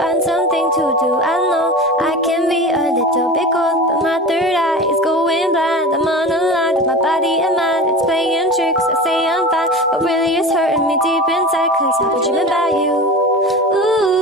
find something to do. I know I can be a little bit cold, but my third eye is going blind. I'm on a line with my body and mind. It's playing tricks, I say I'm fine, but really it's hurting me deep inside, 'cause I've been dreaming about you. Ooh.